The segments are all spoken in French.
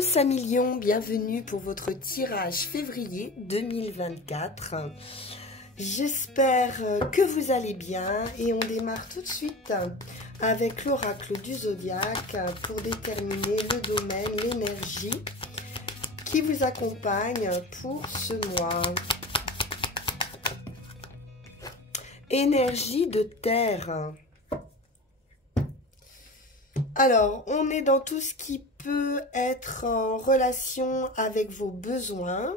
tous à Million, bienvenue pour votre tirage février 2024. J'espère que vous allez bien et on démarre tout de suite avec l'oracle du zodiaque pour déterminer le domaine, l'énergie qui vous accompagne pour ce mois. Énergie de terre. Alors, on est dans tout ce qui peut être en relation avec vos besoins,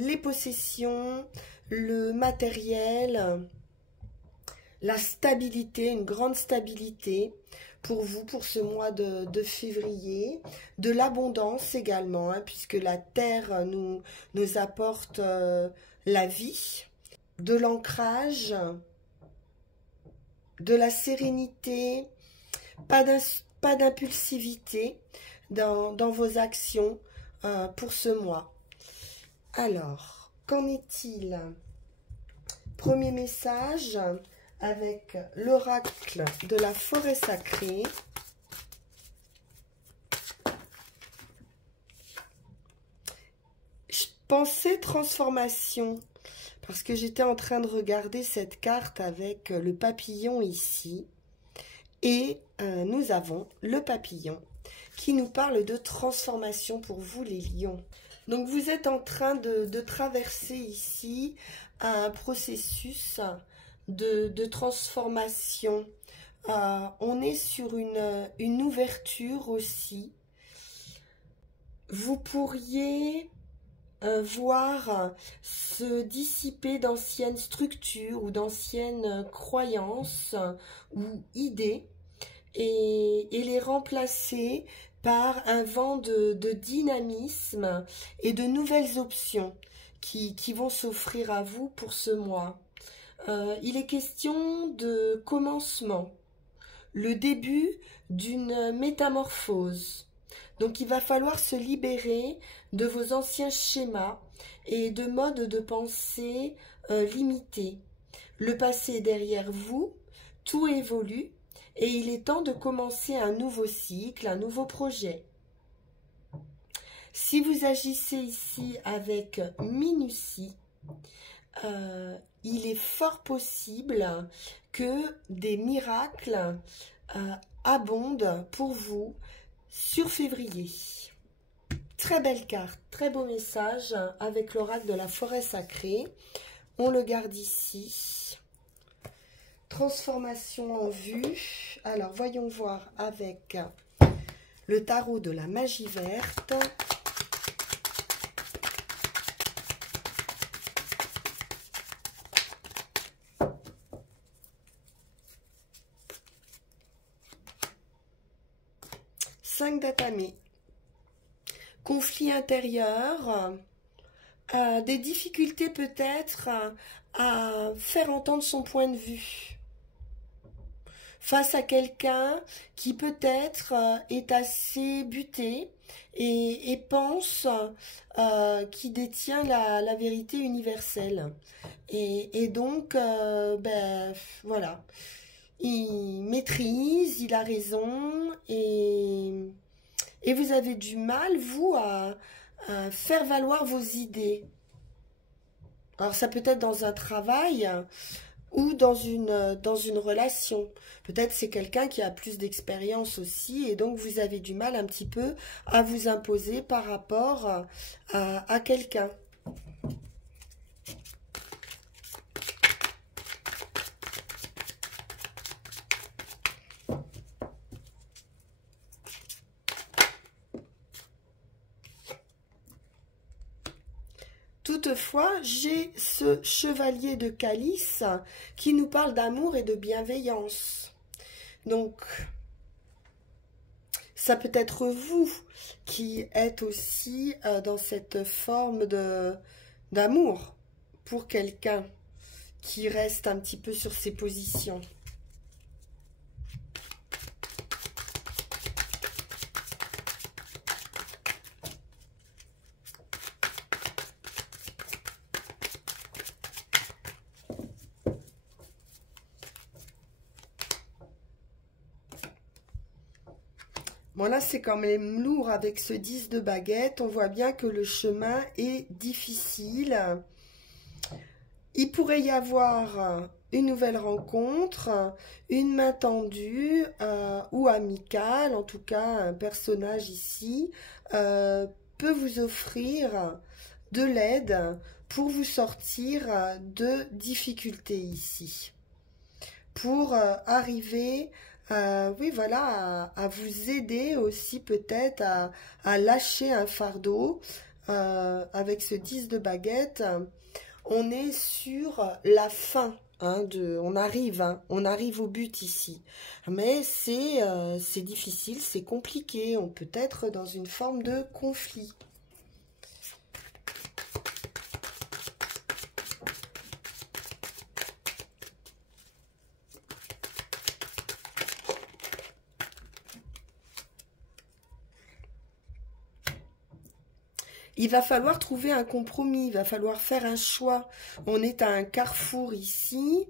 les possessions, le matériel, la stabilité, une grande stabilité pour vous, pour ce mois de février, de l'abondance également, hein, puisque la terre nous apporte la vie, de l'ancrage, de la sérénité, pas d'impulsivité dans vos actions pour ce mois. Alors, qu'en est-il? Premier message avec l'oracle de la forêt sacrée. Je pensais transformation parce que j'étais en train de regarder cette carte avec le papillon ici. Et nous avons le papillon qui nous parle de transformation pour vous les lions. Donc vous êtes en train de traverser ici un processus de transformation. On est sur une ouverture aussi. Vous pourriez voir se dissiper d'anciennes structures ou d'anciennes croyances ou idées et les remplacer par un vent de dynamisme et de nouvelles options qui vont s'offrir à vous pour ce mois. Il est question de commencement, le début d'une métamorphose. Donc il va falloir se libérer de vos anciens schémas et de modes de pensée limités. Le passé est derrière vous, tout évolue et il est temps de commencer un nouveau cycle, un nouveau projet. Si vous agissez ici avec minutie, il est fort possible que des miracles abondent pour vous sur février. Très belle carte, très beau message avec l'oracle de la forêt sacrée. On le garde ici. Transformation en vue. Alors, voyons voir avec le tarot de la magie verte. D'atamé. Conflit intérieur, des difficultés peut-être à faire entendre son point de vue face à quelqu'un qui peut-être est assez buté et pense qu'il détient la vérité universelle. Et donc, voilà. Il maîtrise, il a raison et vous avez du mal, vous, à faire valoir vos idées. Alors, ça peut être dans un travail ou dans une relation. Peut-être c'est quelqu'un qui a plus d'expérience aussi et donc vous avez du mal un petit peu à vous imposer par rapport à quelqu'un. Toutefois, j'ai ce chevalier de calice qui nous parle d'amour et de bienveillance. Donc, ça peut être vous qui êtes aussi dans cette forme d'amour pour quelqu'un qui reste un petit peu sur ses positions. Bon, là, c'est quand même lourd avec ce 10 de baguette. On voit bien que le chemin est difficile. Il pourrait y avoir une nouvelle rencontre, une main tendue ou amicale. En tout cas, un personnage ici peut vous offrir de l'aide pour vous sortir de difficultés ici. Pour arriver oui, voilà, à vous aider aussi peut-être à lâcher un fardeau avec ce 10 de baguette. On est sur la fin, hein, on arrive au but ici. Mais c'est difficile, c'est compliqué, on peut être dans une forme de conflit. Il va falloir trouver un compromis, il va falloir faire un choix. On est à un carrefour ici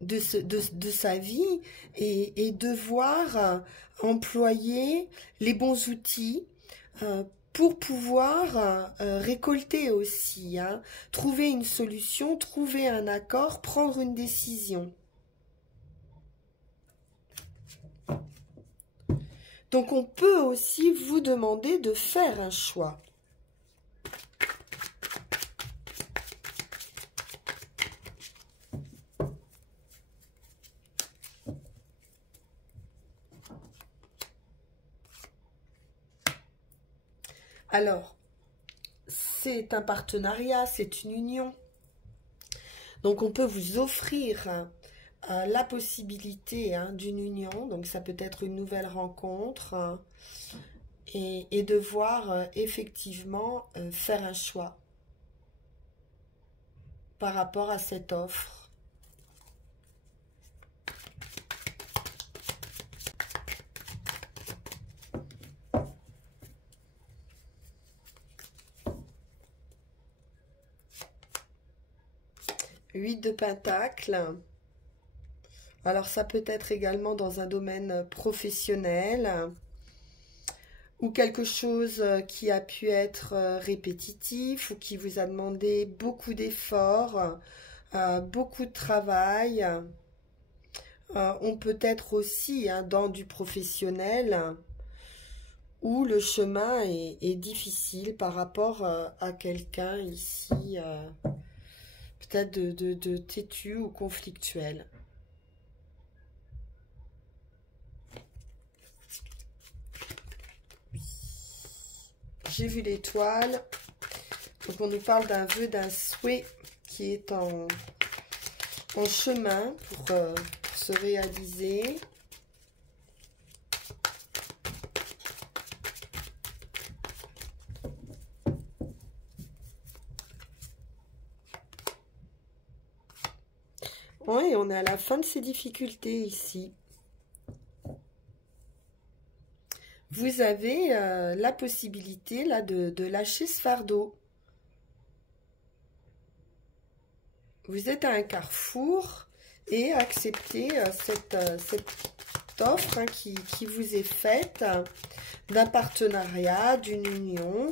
de sa vie et devoir employer les bons outils pour pouvoir récolter aussi, hein. Trouver une solution, trouver un accord, prendre une décision. Donc on peut aussi vous demander de faire un choix. Alors, c'est un partenariat, c'est une union. Donc on peut vous offrir la possibilité d'une union, donc ça peut être une nouvelle rencontre, et devoir effectivement faire un choix par rapport à cette offre. Huit de Pentacle. Alors ça peut être également dans un domaine professionnel ou quelque chose qui a pu être répétitif ou qui vous a demandé beaucoup d'efforts, beaucoup de travail. On peut être aussi dans du professionnel où le chemin est difficile par rapport à quelqu'un ici, peut-être de têtu ou conflictuel. J'ai vu l'étoile. Donc on nous parle d'un vœu, d'un souhait qui est en chemin pour se réaliser. Oui, on est à la fin de ces difficultés ici. Vous avez la possibilité là de lâcher ce fardeau. Vous êtes à un carrefour et acceptez cette offre qui vous est faite d'un partenariat, d'une union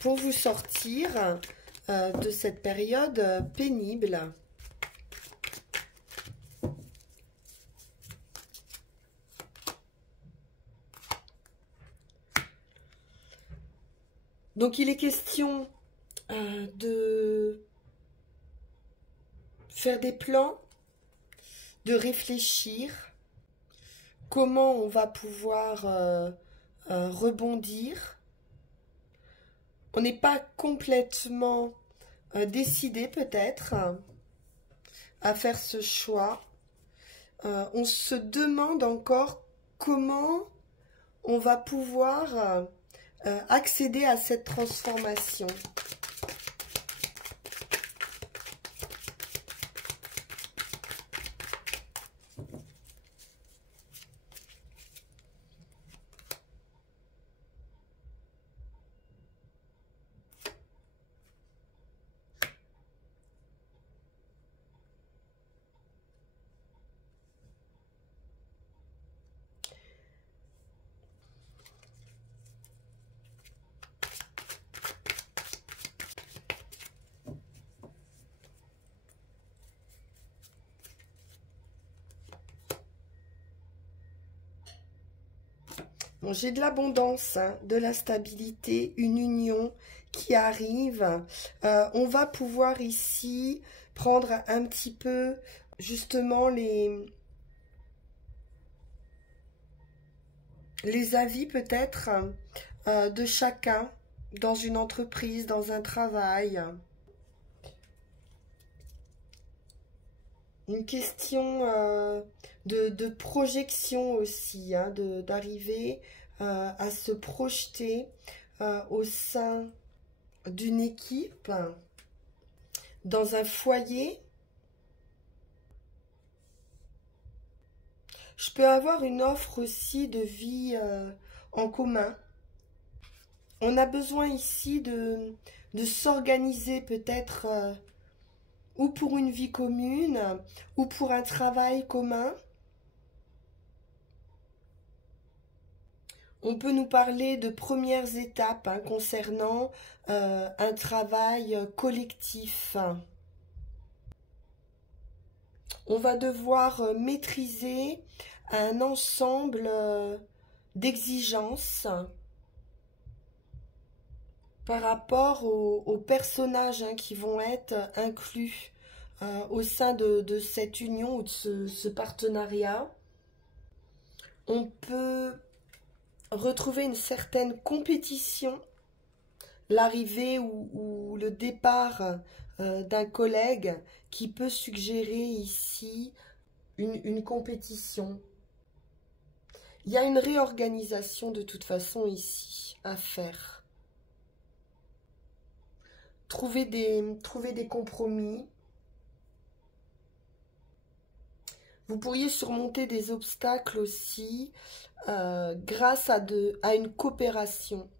pour vous sortir de cette période pénible. Donc il est question de faire des plans, de réfléchir comment on va pouvoir rebondir. On n'est pas complètement décidé peut-être à faire ce choix. On se demande encore comment on va pouvoir accéder à cette transformation. Bon, j'ai de l'abondance, hein, de la stabilité, une union qui arrive. On va pouvoir ici prendre un petit peu justement les avis peut-être de chacun dans une entreprise, dans un travail. Une question de projection aussi, hein, d'arriver à se projeter au sein d'une équipe, dans un foyer. Je peux avoir une offre aussi de vie en commun. On a besoin ici de s'organiser peut-être ou pour une vie commune ou pour un travail commun. On peut nous parler de premières étapes hein, concernant un travail collectif. On va devoir maîtriser un ensemble d'exigences par rapport aux personnages hein, qui vont être inclus au sein de cette union ou de ce partenariat. On peut retrouver une certaine compétition, l'arrivée ou le départ d'un collègue qui peut suggérer ici une compétition. Il y a une réorganisation de toute façon ici à faire. Trouver des compromis. Vous pourriez surmonter des obstacles aussi grâce à une coopération.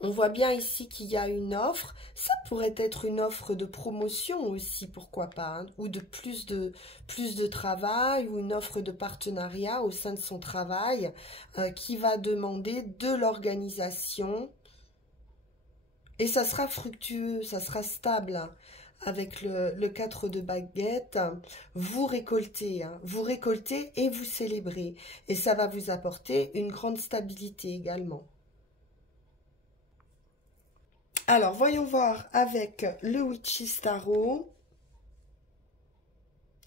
On voit bien ici qu'il y a une offre. Ça pourrait être une offre de promotion aussi, pourquoi pas, hein, ou de plus de travail, ou une offre de partenariat au sein de son travail qui va demander de l'organisation. Et ça sera fructueux, ça sera stable. Hein. Avec le 4 de baguette, vous récoltez et vous célébrez. Et ça va vous apporter une grande stabilité également. Alors, voyons voir avec le Witch's Tarot.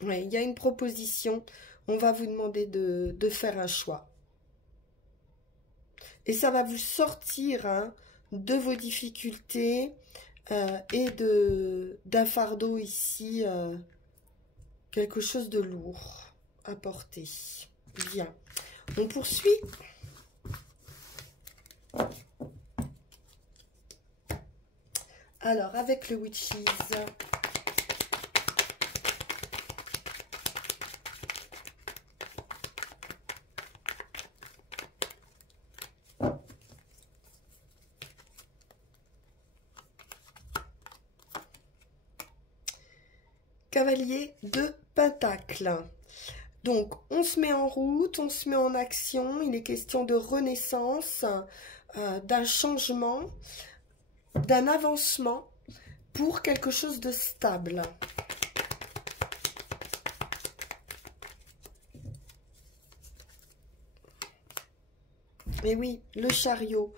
Oui, il y a une proposition. On va vous demander de faire un choix. Et ça va vous sortir hein, de vos difficultés et d'un fardeau ici, quelque chose de lourd à porter. Bien. On poursuit. Alors, avec le Witches, Cavalier de Pentacle. Donc, on se met en route, on se met en action. Il est question de renaissance, d'un changement, d'un avancement pour quelque chose de stable. Et oui, le chariot.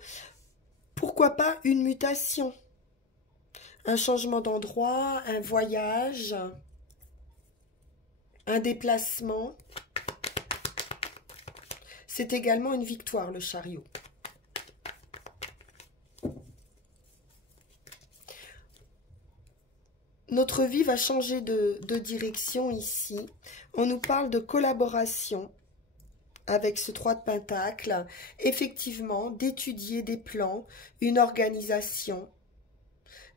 Pourquoi pas une mutation? Un changement d'endroit, un voyage, un déplacement. C'est également une victoire, le chariot. Notre vie va changer de direction ici. On nous parle de collaboration avec ce 3 de Pentacle. Effectivement, d'étudier des plans, une organisation,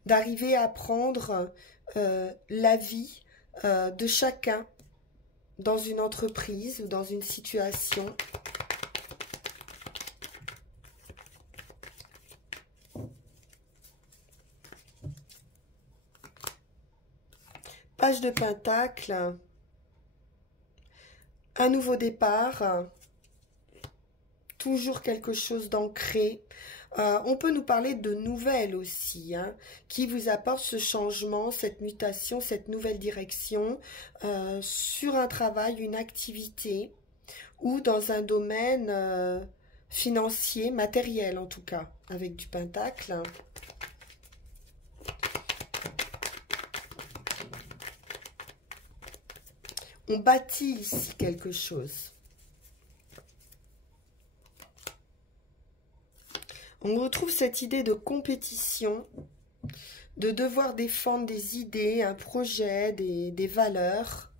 d'arriver à prendre la vie de chacun dans une entreprise ou dans une situation. Page de Pentacle, un nouveau départ, toujours quelque chose d'ancré. On peut nous parler de nouvelles aussi, hein, qui vous apportent ce changement, cette mutation, cette nouvelle direction sur un travail, une activité ou dans un domaine financier, matériel en tout cas, avec du pentacle. On bâtit ici quelque chose. On retrouve cette idée de compétition, de devoir défendre des idées, un projet, des valeurs.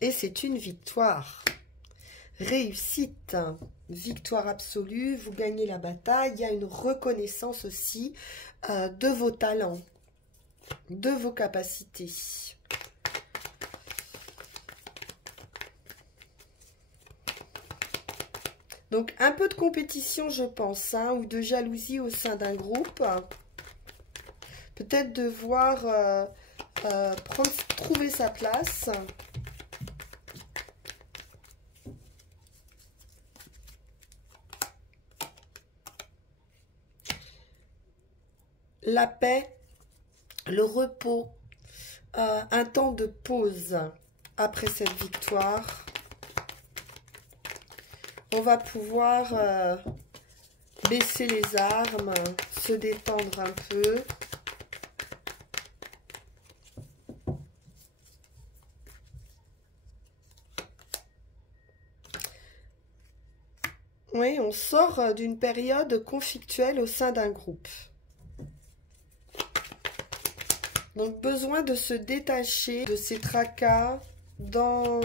Et c'est une victoire. Réussite, victoire absolue, vous gagnez la bataille. Il y a une reconnaissance aussi de vos talents, de vos capacités. Donc un peu de compétition, je pense, hein, ou de jalousie au sein d'un groupe. Peut-être devoir trouver sa place. La paix, le repos, un temps de pause après cette victoire. On va pouvoir baisser les armes, se détendre un peu. Oui, on sort d'une période conflictuelle au sein d'un groupe. Donc, besoin de se détacher de ces tracas dans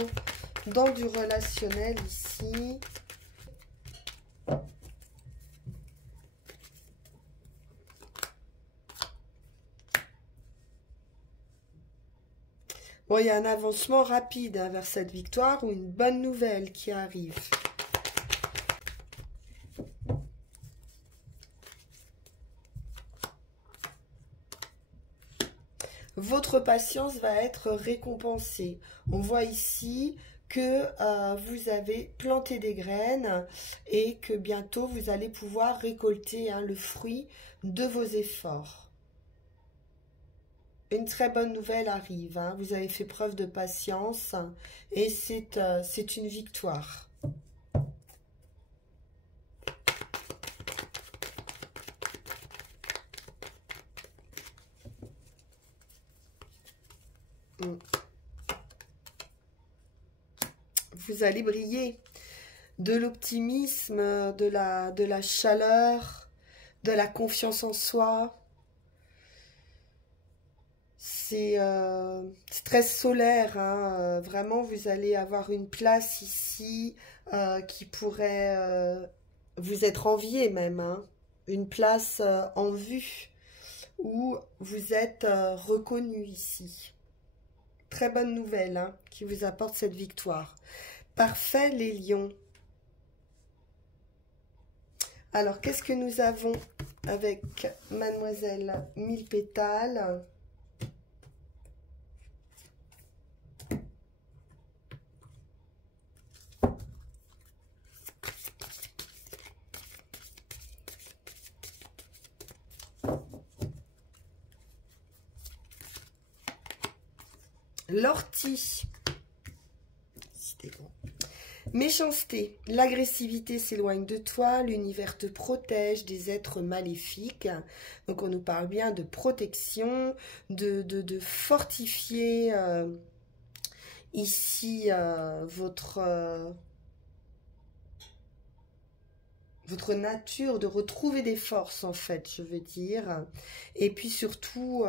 du relationnel ici. Bon, il y a un avancement rapide hein, vers cette victoire ou une bonne nouvelle qui arrive. Votre patience va être récompensée. On voit ici que vous avez planté des graines et que bientôt vous allez pouvoir récolter hein, le fruit de vos efforts. Une très bonne nouvelle arrive. Hein. Vous avez fait preuve de patience et c'est une victoire. Vous allez briller de l'optimisme, de la chaleur, de la confiance en soi. C'est très solaire, hein. Vraiment vous allez avoir une place ici qui pourrait vous être enviée même, hein. Une place en vue où vous êtes reconnu ici. Très bonne nouvelle hein, qui vous apporte cette victoire. Parfait les lions. Alors qu'est-ce que nous avons avec Mademoiselle Mille Pétales ? L'ortie. Méchanceté. L'agressivité s'éloigne de toi, l'univers te protège des êtres maléfiques. Donc on nous parle bien de protection, de fortifier ici votre nature, de retrouver des forces en fait, je veux dire. Et puis surtout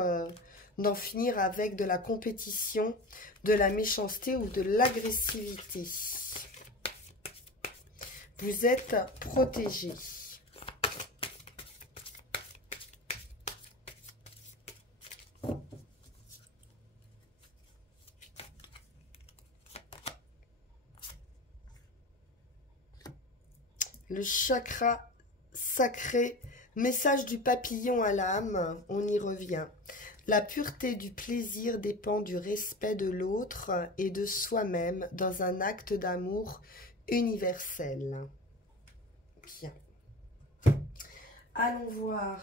d'en finir avec de la compétition, de la méchanceté ou de l'agressivité. Vous êtes protégé. Le chakra sacré, message du papillon à l'âme, on y revient. La pureté du plaisir dépend du respect de l'autre et de soi-même dans un acte d'amour universel. Bien. Allons voir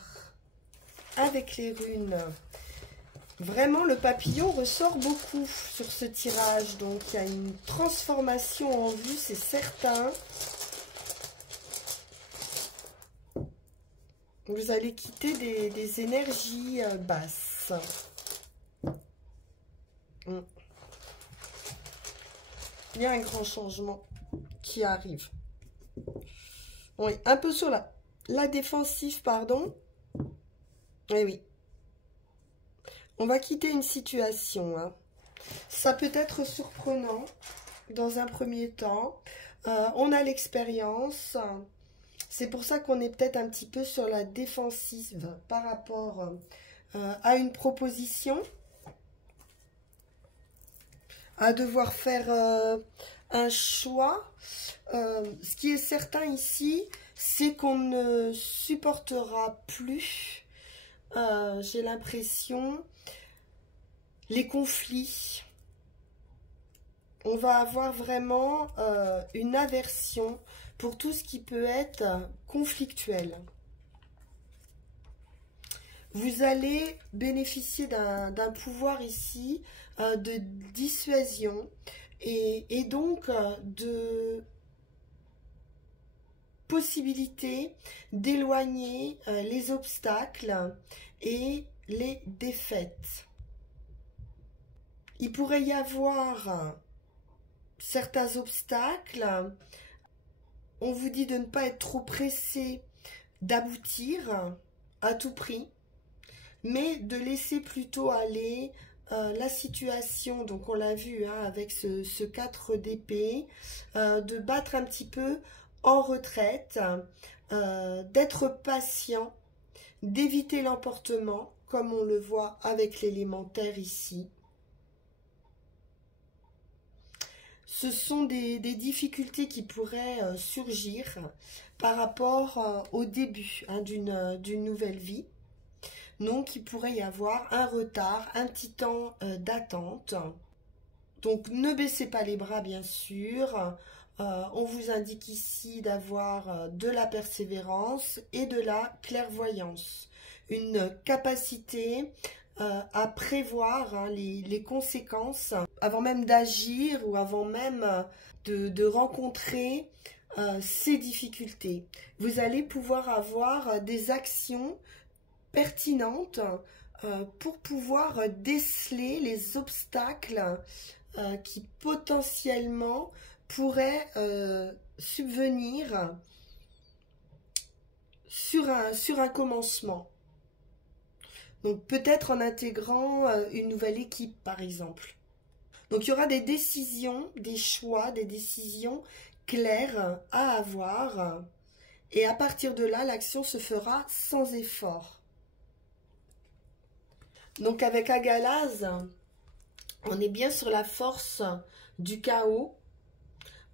avec les runes Vraiment, le papillon ressort beaucoup sur ce tirage. Donc, il y a une transformation en vue, c'est certain. Vous allez quitter des énergies basses. Il y a un grand changement qui arrive. Oui, un peu sur la défensive, pardon. Oui, oui. On va quitter une situation. Hein. Ça peut être surprenant dans un premier temps. On a l'expérience. C'est pour ça qu'on est peut-être un petit peu sur la défensive par rapport à une proposition. À devoir faire un choix. Ce qui est certain ici, c'est qu'on ne supportera plus, j'ai l'impression, les conflits. On va avoir vraiment une aversion pour tout ce qui peut être conflictuel. Vous allez bénéficier d'un pouvoir ici de dissuasion et donc de possibilité d'éloigner les obstacles et les défaites. Il pourrait y avoir certains obstacles. On vous dit de ne pas être trop pressé d'aboutir à tout prix, mais de laisser plutôt aller la situation, donc on l'a vu hein, avec ce 4 d'épée, de battre un petit peu en retraite, d'être patient, d'éviter l'emportement, comme on le voit avec l'élémentaire ici. Ce sont des difficultés qui pourraient surgir par rapport au début hein, d'une nouvelle vie. Donc, il pourrait y avoir un retard, un petit temps d'attente. Donc, ne baissez pas les bras, bien sûr. On vous indique ici d'avoir de la persévérance et de la clairvoyance. Une capacité à prévoir hein, les conséquences avant même d'agir ou avant même de rencontrer ces difficultés. Vous allez pouvoir avoir des actions pertinentes pour pouvoir déceler les obstacles qui potentiellement pourraient subvenir sur un commencement. Donc peut-être en intégrant une nouvelle équipe par exemple. Donc il y aura des décisions, des choix, des décisions claires à avoir et à partir de là l'action se fera sans effort. Donc avec Agalaz, on est bien sur la force du chaos.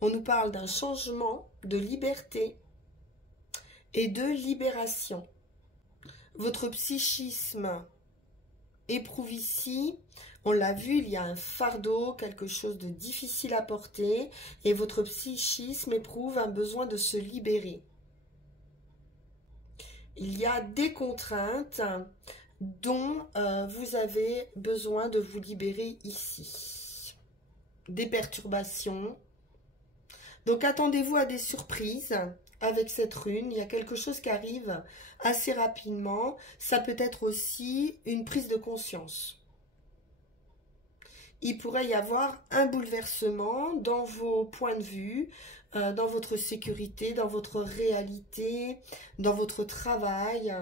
On nous parle d'un changement, de liberté et de libération. Votre psychisme éprouve ici, on l'a vu, il y a un fardeau, quelque chose de difficile à porter et votre psychisme éprouve un besoin de se libérer. Il y a des contraintes dont vous avez besoin de vous libérer ici. Des perturbations. Donc attendez-vous à des surprises avec cette rune. Il y a quelque chose qui arrive assez rapidement. Ça peut être aussi une prise de conscience. Il pourrait y avoir un bouleversement dans vos points de vue, dans votre sécurité, dans votre réalité, dans votre travail,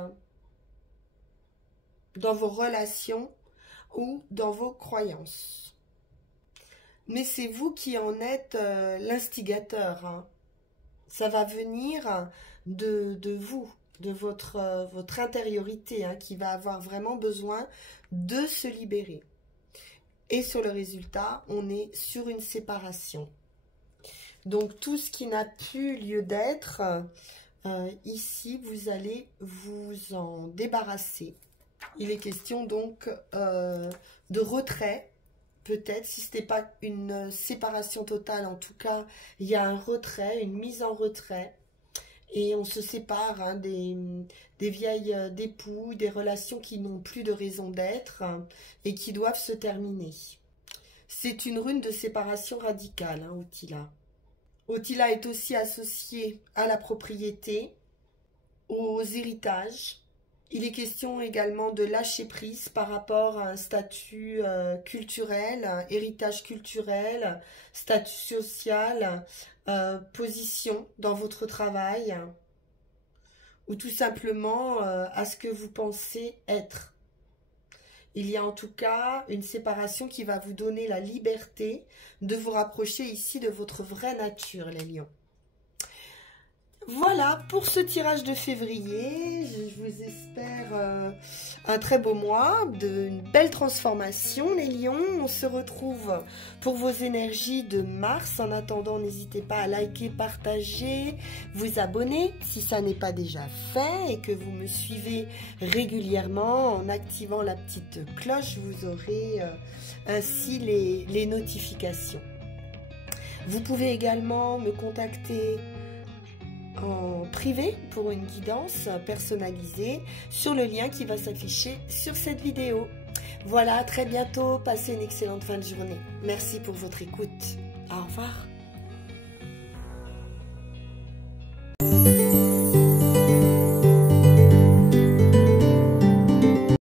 dans vos relations ou dans vos croyances. Mais c'est vous qui en êtes l'instigateur. Hein. Ça va venir de vous, de votre intériorité, hein, qui va avoir vraiment besoin de se libérer. Et sur le résultat, on est sur une séparation. Donc tout ce qui n'a plus lieu d'être, ici, vous allez vous en débarrasser. Il est question donc de retrait, peut-être, si ce n'est pas une séparation totale, en tout cas, il y a un retrait, une mise en retrait. Et on se sépare hein, des vieilles dépouilles, des relations qui n'ont plus de raison d'être et qui doivent se terminer. C'est une rune de séparation radicale, hein, Otila. Otila est aussi associée à la propriété, aux héritages. Il est question également de lâcher prise par rapport à un statut culturel, un héritage culturel, statut social, position dans votre travail, ou tout simplement à ce que vous pensez être. Il y a en tout cas une séparation qui va vous donner la liberté de vous rapprocher ici de votre vraie nature, les lions. Voilà pour ce tirage de février. Je vous espère un très beau mois, une belle transformation, les lions. On se retrouve pour vos énergies de mars. En attendant, n'hésitez pas à liker, partager, vous abonner si ça n'est pas déjà fait et que vous me suivez régulièrement en activant la petite cloche. Vous aurez ainsi les notifications. Vous pouvez également me contacter en privé pour une guidance personnalisée sur le lien qui va s'afficher sur cette vidéo. Voilà, à très bientôt, passez une excellente fin de journée. Merci pour votre écoute. Au revoir.